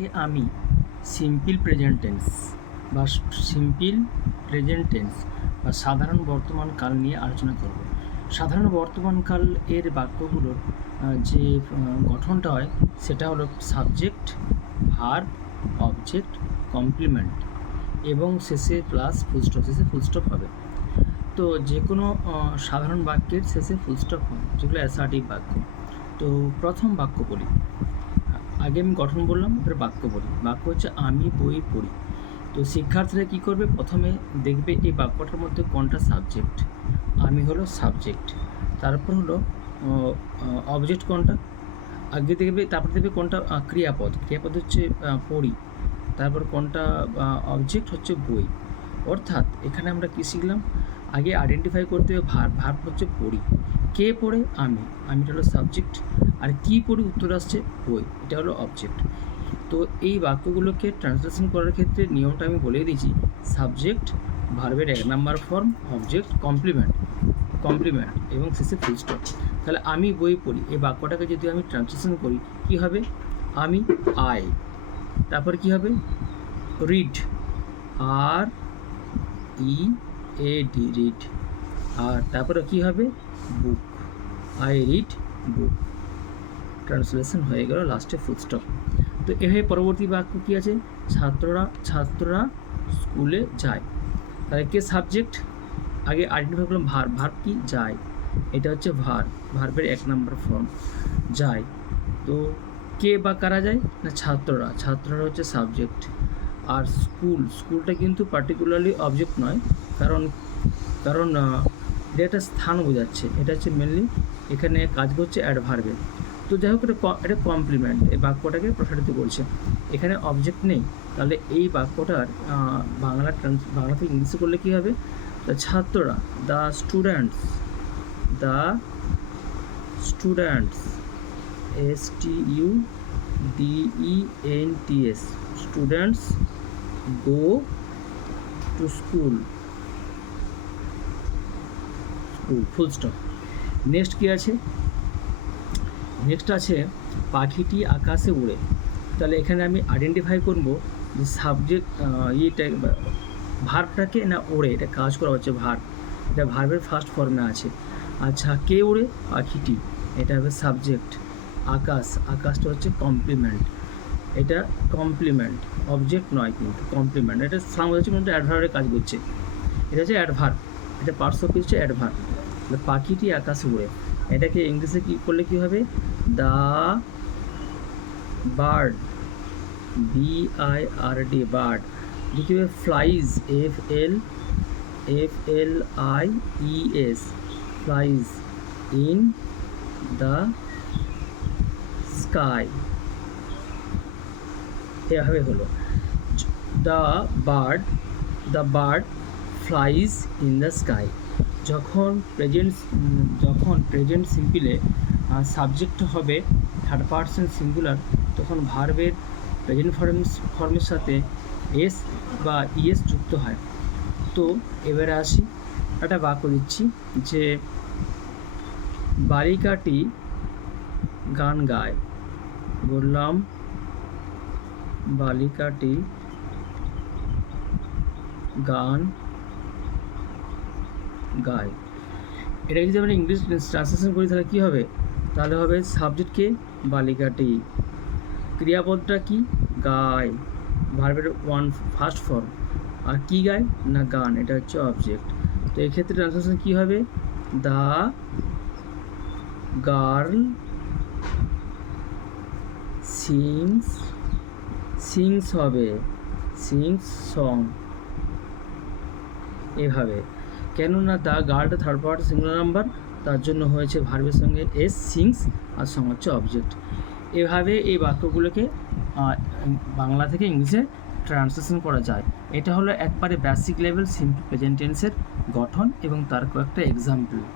আজকে আমি simple present tense বা সাধারণ বর্তমান কাল নিয়ে আলোচনা করব। সাধারণ বর্তমান কাল এর বাক্যগুলোর যে গঠনটা হয় সেটা হলো সাবজেক্ট, ভার্ব, অবজেক্ট, কমপ্লিমেন্ট এবং শেষে প্লাস ফুলস্টপ, শেষে ফুলস্টপ হবে। তো যে কোনো সাধারণ বাক্যের শেষে ফুলস্টপ হয়, যেগুলো অ্যাসার্টিভ বাক্য। তো প্রথম বাক্য বলি, আগে আমি গঠন বললাম, এবার বাক্য বলি। বাক্য হচ্ছে আমি বই পড়ি। তো শিক্ষার্থীরা কী করবে, প্রথমে দেখবে এই বাক্যটার মধ্যে কোনটা সাবজেক্ট। আমি হলো সাবজেক্ট, তারপর হলো অবজেক্ট কোনটা আগে দেখবে, তারপর দেখবে কোনটা ক্রিয়াপদ। ক্রিয়াপদ হচ্ছে পড়ি, তারপর কোনটা অবজেক্ট হচ্ছে বই। অর্থাৎ এখানে আমরা কী শিখলাম, আগে আইডেন্টিফাই করতে হবে ভার্ব হচ্ছে পড়ি। কে পড়ে? আমিটা হলো সাবজেক্ট, আর কি পড়ি উত্তর আসছে বই, এটা হলো অবজেক্ট। তো এই বাক্যগুলোকে ট্রান্সলেশন করার ক্ষেত্রে নিয়মটা আমি বলে দিয়েছি। সাবজেক্ট, ভার্বের 1 নম্বর ফর্ম, অবজেক্ট, কমপ্লিমেন্ট এবং শেষে ফুল স্টপ। তাহলে আমি বই পড়ি, এই বাক্যটাকে যদি আমি ট্রান্সলেশন করি কি হবে, আমি আই, তারপর কি হবে রিড, READ রিড, আর তারপরে কি হবে বুক, আই রিড বুক। ট্রান্সলেশন হয়ে গেল, লাস্টে ফুল স্টপ। তো এভাবে পরবর্তী বাক্য কী আছে, ছাত্ররা স্কুলে যায়। তাহলে কে সাবজেক্ট, আগে আইডেন্টিফাই করলাম ভার্ব কি যায়, এটা হচ্ছে ভার্বের 1 নম্বর ফর্ম যায়। তো কে বা কারা যায় না ছাত্ররা হচ্ছে সাবজেক্ট। আর স্কুলটা কিন্তু পার্টিকুলারলি অবজেক্ট নয়, কারণ এটা একটা স্থান বোঝাচ্ছে, এটা হচ্ছে মেনলি এখানে কাজ করছে অ্যাডভার্বে। তো যাই হোক, এটা কমপ্লিমেন্ট, এই বাক্যটাকে প্রসারিত করছে। এখানে অবজেক্ট নেই, তাহলে এই বাক্যটার বাংলা থেকে ইংলিশে করলে কী হবে, ছাত্ররা, the students STUDENTS students go to school, full stop. Next কী আছে, নেক্সট আছে পাখিটি আকাশে উড়ে। তাহলে এখানে আমি আইডেন্টিফাই করবো যে সাবজেক্ট ভার্বটাকে না ওড়ে, এটা কাজ করা হচ্ছে ভার্ব, এটা ভার্বের ফার্স্ট ফর্মে আছে। আচ্ছা, কে ওড়ে? পাখিটি, এটা হবে সাবজেক্ট। আকাশটা হচ্ছে কমপ্লিমেন্ট, এটা কমপ্লিমেন্ট, অবজেক্ট নয় কিন্তু কমপ্লিমেন্ট, এটা সাম হচ্ছে কিন্তু অ্যাডভার্বের কাজ করছে, এটা হচ্ছে অ্যাডভার্ব, এটা পার্টস অফ হচ্ছে অ্যাডভার্ব। পাখিটি আকাশে উড়ে, এটাকে ইংলিশে কী করলে কী হবে, দ্য বার্ড, BIRD বার্ড। কী হবে, flies, FLIES flies in the sky. এভাবে হলো the bird flies in the sky. যখন প্রেজেন্ট সিম্পলে সাবজেক্ট হবে থার্ড পারসন সিঙ্গুলার, তখন ভার্বের প্রেজেন্ট ফর্মের সাথে এস বা ইএস যুক্ত হয়। তো এবারে আসি, একটা বাক্য দিচ্ছি যে বালিকাটি গান গায়। বললাম বালিকাটি গান গায়। এটা যদি আমরা ইংলিশ ট্রান্সলেশন করি তাহলে কী হবে, তাহলে হবে সাবজেক্টকে বালিকাটি, ক্রিয়াপদটা কি গায়, ভার্বের ফার্স্ট ফর্ম, আর কি গায় না গান, এটা হচ্ছে অবজেক্ট। তো এক্ষেত্রে ট্রান্সলেশন কী হবে, দ্য গার্ল সিংস হবে সিংস সং, এভাবে। কেননা দ্য গার্লটা থার্ড পার্ট সিঙ্গুলার নাম্বার, তার জন্য হয়েছে ভার্বের সঙ্গে এস, সিংস, আর সং হচ্ছে অবজেক্ট। এভাবে এই বাক্যগুলোকে বাংলা থেকে ইংলিশে ট্রান্সলেশন করা যায়। এটা হলো একবারে বেসিক লেভেল সিম্পল প্রেজেন্ট টেন্সের গঠন এবং তার কয়েকটা এক্সাম্পল।